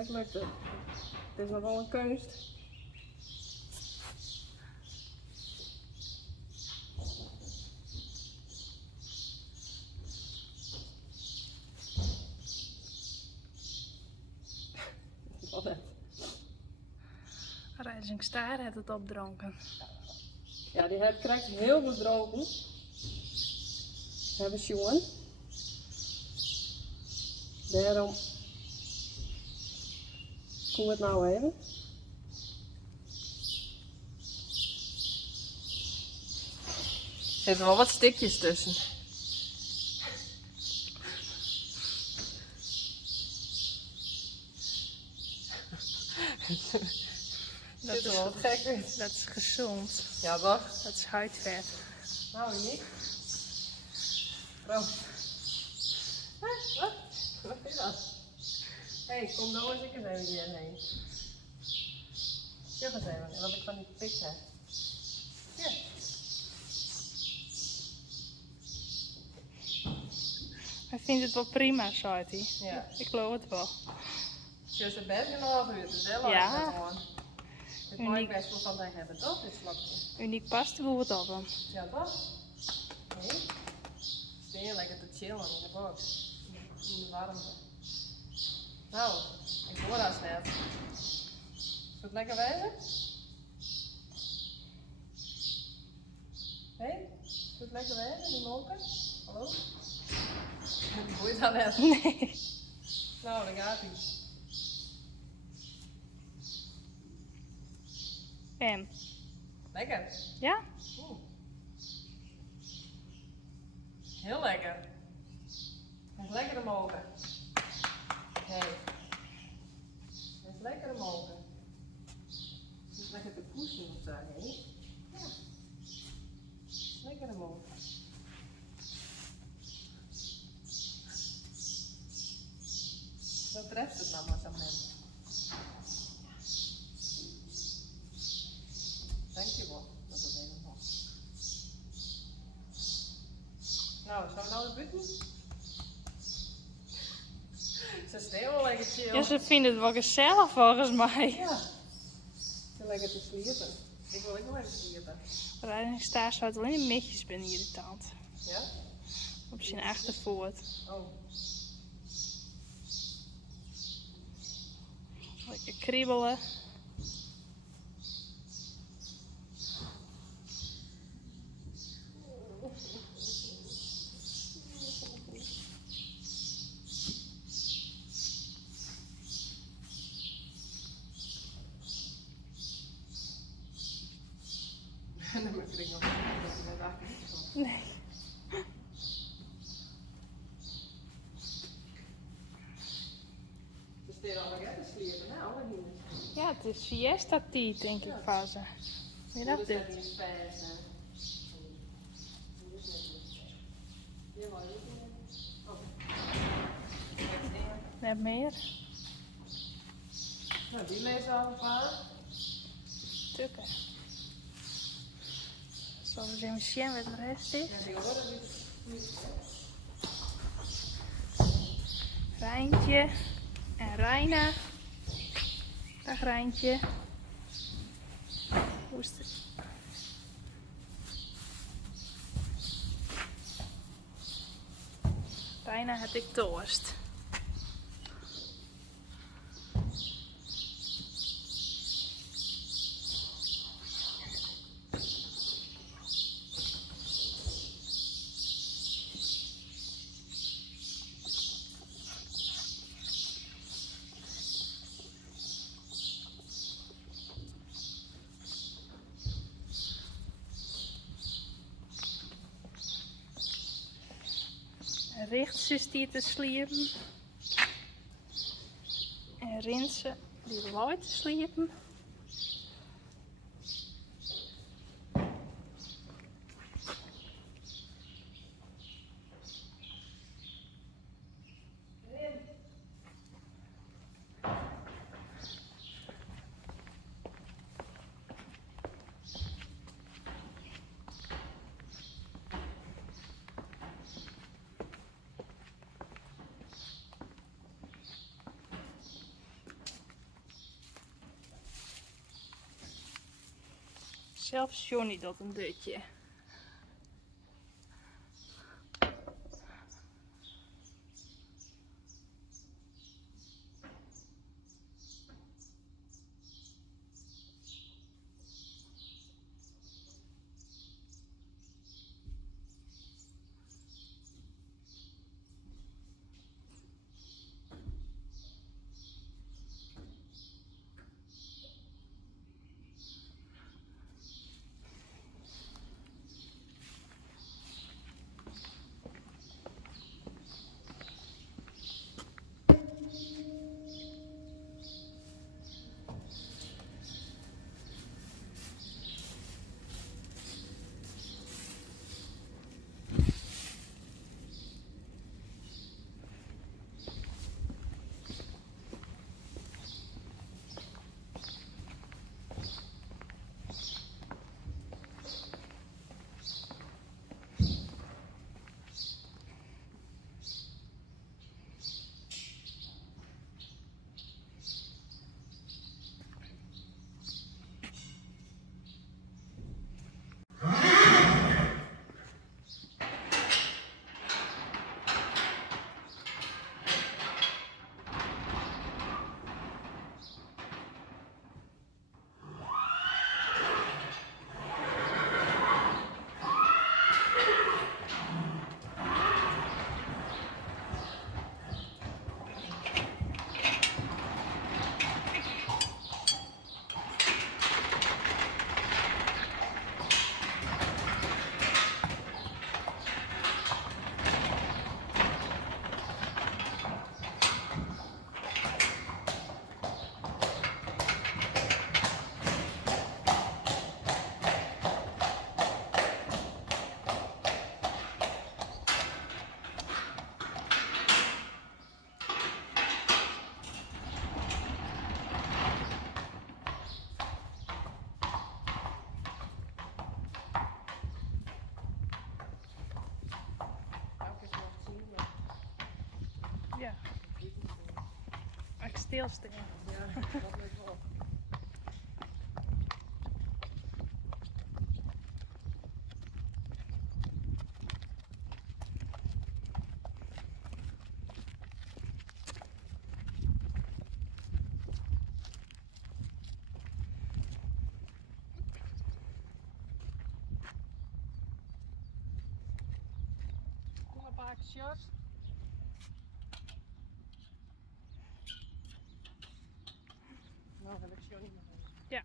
Kijk, lukt het. Het is nog wel een kunst. Wat het? Rising Star heeft het opdronken. Ja, die het krijgt heel bedrogen. Hebben ze jongen. Daarom kom het nou even. Er zitten wel wat stikjes tussen. Dat is wel wat gek uit. Dat is gezond. Ja, toch? Dat is huidvet. Nou, niet. Proost. Wat? Wat is dat? Hé, kom nou eens even hierheen. Zeg eens even, wat ik van die pik heb. Ja. Hij vindt het wel prima, zei hij. Ja. Ik geloof het wel. Dus het best genoeg uur, dus heel lang Ja. gewoon. Het Uniek. mag best wel van zijn hebben, toch? Dit slokje. Uniek past er het op hem. Ja, toch? Nee. Steen je lekker te chillen in de box. In de warmte. Nou, ik hoor dat net. Is het lekker wezen? Hé? Is het lekker wezen, die molken? Hallo? Die boeit dat net. Nee. Nou, daar gaat hij. En? Lekker. Ja? Oeh. Heel lekker. Hij is lekker de mogen. Hé. Hij is lekker de mogen. Het is lekker te poesen of zo, hé? Ja. Lekker de mogen. Dat treft het nou maar zo'n mens. Dankjewel, dat is even nog. Nou, zou we nou de buiten? Ze staan wel lekker chill. Ja, ze vinden het wel gezellig volgens mij. Ja. Ze lekker te sliepen. Ik wil ook wel even sliepen. Rising Star zou het alleen in metjes binnen irritant. Ja? Op zijn achtervoort. Oh. Lekker kriebelen. En dan moet ik nog even dat je net achter. Nee. Ze staan al lekker te sliepen, nou, hier. Ja, het is siesta tijd, denk ik van ze. Weet je dat dit? niet spijs, hè? Net meer. Nou, die lezen al een paar. Tukken. Zullen we eens even zien wat de rest is? Ja, die horen niet. Rijntje en Reina. Dag Rijntje. Hoe is het? Reina had ik toast. Richtse die te sliepen. En Rinse die luid te sliepen. Zelfs Johnny dat een dutje. Ja. Ik stilstaan. Ja, dat lukt wel. Kom maar, paardjes, Jos. Nou, heb ik Johnny nog eens. Ja.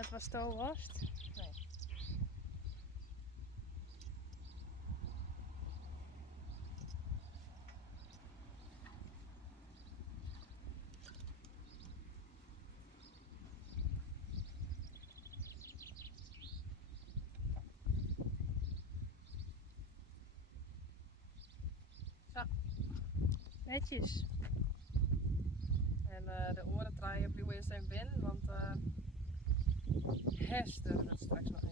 Wat was de worst? Nee. Zo. Netjes. En de oren draaien blijven eerst even binnen, want Hester het straks nog